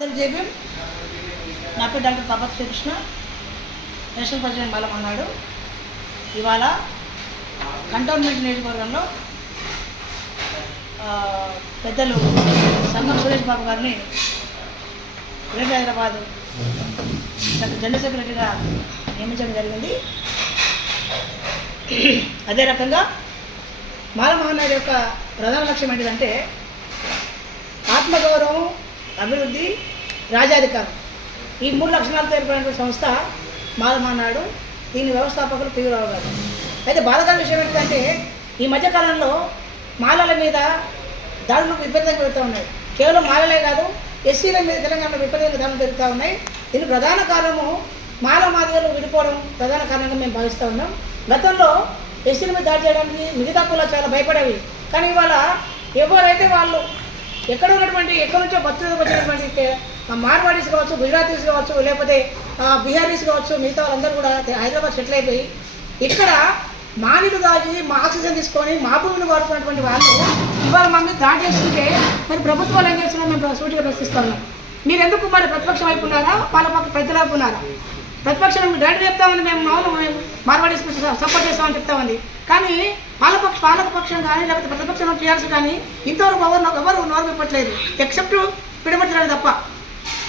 JB నా పేరు doctor Prabhat Srikrishna, national president బాలం అన్నాడు. ఇవాళ కంటోన్మెంట్ నియోజకవర్గంలో పెద్దలు సంగం సురేష్ బాబు గారిని గ్రేటర్ హైదరాబాద్ జనరల్ సెక్రటరీగా నియమించడం జరిగింది. అదే రకంగా మాల మహానాడు యొక్క ప్రధాన లక్ష్యం ఏంటిదంటే ఆత్మగౌరవం, అభివృద్ధి, రాజ్యాధికారం, ఈ మూడు లక్షణాలతో ఏర్పడినటువంటి సంస్థ మాల మహానాడు. దీని వ్యవస్థాపకులు పివి.రావు గారు. అయితే బాధకర విషయం ఏంటంటే ఈ మధ్యకాలంలో మాలల మీద దాడులు విపరీతంగా పెరుగుతూ ఉన్నాయి. కేవలం మాలలే కాదు, ఎస్సీల మీద తెలంగాణలో విపరీతంగా దాడులు పెరుగుతూ ఉన్నాయి. దీని ప్రధాన కారణము మాల మాదిగలు విడిపోవడం ప్రధాన కారణంగా మేము భావిస్తూ ఉన్నాం. గతంలో ఎస్సీల మీద దాడి చేయడానికి మిగతా కులాలు చాలా భయపడేవి. కానీ ఇవాళ ఎవరైతే వాళ్ళు ఎక్కడ నుంచో బతుకు వచ్చినటువంటి మార్వాడీస్ కావచ్చు, గుజరాతీస్ కావచ్చు, లేకపోతే బీహారీస్ కావచ్చు, మిగతా వాళ్ళందరూ కూడా హైదరాబాద్ సెటిల్ అయిపోయి ఇక్కడ మానిలు దాగి మా ఆక్సిజన్ తీసుకొని మా భూమిని వాడుకున్నటువంటి వాళ్ళు ఇవాళ మా మీద దాడి చేస్తుంటే మరి ప్రభుత్వాలు ఏం చేస్తున్నారో మేము సూటిగా ప్రశ్నిస్తూ ఉన్నాం. మీరు ఎందుకు మరి ప్రతిపక్షం వైపు ఉన్నారా, వాళ్ళ పక్క పెద్దల వైపు ఉన్నారా? ప్రతిపక్షం డైరెక్ట్ చెప్తామని మేము మార్వాడీస్ సపోర్ట్ చేస్తామని చెప్తామండి. కానీ పాలకపక్షం కానీ లేకపోతే ప్రతిపక్షం టీఆర్ఎస్ కానీ ఇంతవరకు ఎవరు నోరు విప్పట్లేదు, ఎక్సెప్ట్ పిడమర్తి రవి తప్ప.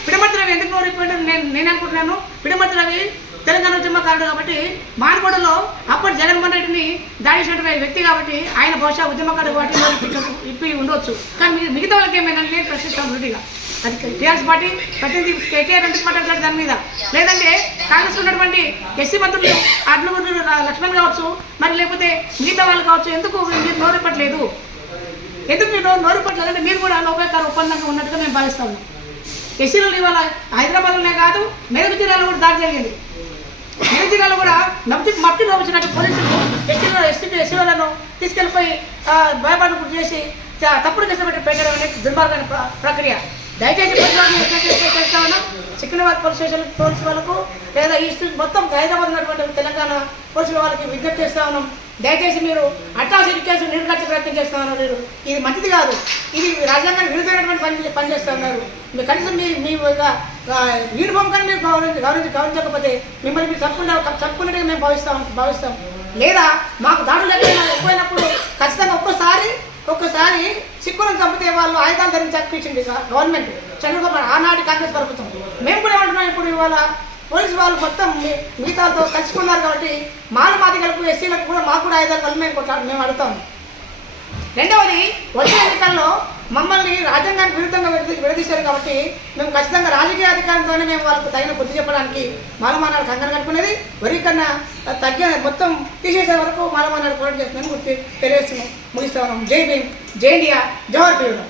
పిడమర్తి రవి ఎందుకు నోరు విప్పాడు నేను అనుకుంటున్నాను. పిడమర్తి రవి తెలంగాణ ఉద్యమకారుడు కాబట్టి మానకొండలో అప్పటి జగన్మోహన్ రెడ్డిని దాడి చేసినటువంటి వ్యక్తి కాబట్టి ఆయన బహుశా ఉద్యమకారుడు కాబట్టి ఇప్పి ఉండవచ్చు. కానీ మిగతా వాళ్ళకి ఏమైనా నేను ప్రశ్నిస్తాను వృద్ధిగా. అది టీఆర్ఎస్ పార్టీ ప్రతినిధి కేటీఆర్ ఎందుకు మాట్లాడతాడు దాని మీద? లేదంటే కాంగ్రెస్ ఉన్నటువంటి ఎస్సీ మంత్రులు అడ్లగుండ్రు లక్ష్మణ్ కావచ్చు, మరి లేకపోతే మిగతా వాళ్ళు కావచ్చు, ఎందుకు మీరు నోరిప్పట్లేదు? ఎందుకు మీరు నోరిప్పట్లేదు? మీరు కూడా లోకాయకార ఒప్పందంగా ఉన్నట్టుగా మేము భావిస్తాము. ఎస్సీలు ఇవాళ హైదరాబాద్లోనే కాదు, మెదక్ జిల్లాలో కూడా దాడి జరిగింది. మెదక్ జిల్లాలో కూడా మట్టి నవ్వుచ్చినట్టు పోలీసులు ఎస్సీలను తీసుకెళ్ళిపోయి భయపడి గుర్తు చేసి తప్పుడు కేసులు పెట్టి పెట్టడం అనేది దుర్మార్గమైన ప్రక్రియ. దయచేసి చేస్తా ఉన్నాం. సికింద్రాబాద్ పోలీస్ స్టేషన్ పోలీసు వాళ్ళకు లేదా ఈస్ట్ మొత్తం హైదరాబాద్ ఉన్నటువంటి తెలంగాణ పోలీసుల వాళ్ళకి విజ్ఞప్తి చేస్తా ఉన్నాం. దయచేసి మీరు అట్రాసిటీ కేసులు నిర్వహించే ప్రయత్నం చేస్తా ఉన్నారు. మీరు ఇది మంచిది కాదు, ఇది రాజ్యాంగానికి విరుద్ధమైనటువంటి పని చేస్తూ ఉన్నారు. మీరు కనీసం మీ యూనిఫామ్ కానీ మీరు గౌరవించకపోతే మిమ్మల్ని మీరు చప్పుకున్నట్టుగా మేము భావిస్తాం. లేదా మాకు దాడులు ఎక్కువైనప్పుడు ఖచ్చితంగా ఒక్కసారి సిక్కులను చంపితే వాళ్ళు ఆయుధాలు ధరించి అర్పించింది గవర్నమెంట్ చంద్రబాబు ఆనాటి కాంగ్రెస్ ప్రభుత్వం. మేము కూడా ఏమంటున్నాం, ఇప్పుడు ఇవాళ పోలీసు వాళ్ళు మొత్తం మిగతాతో కలుసుకున్నారు కాబట్టి మాల మాదిగలకు ఎస్సీలకు కూడా మాకు కూడా ఆయుధాలు కలిసి మేము అడుగుతాం. రెండవది, వచ్చే ఎన్నికల్లో మమ్మల్ని రాజ్యాంగానికి విరుద్ధంగా విడదీశారు కాబట్టి మేము ఖచ్చితంగా రాజకీయ అధికారంతోనే మేము వాళ్ళకు తగిన బుద్ధి చెప్పడానికి మాలమానాడు కంగారు కనుక్కునేది. వరికన్నా మొత్తం తీసేసే వరకు మాలమానాడు పోరాటం చేస్తుందని తెలియజేస్తున్నాం. ముగిస్తా ఉన్నాం. జై భీమ్, జై ఇండియా, జవహర్ పీరు.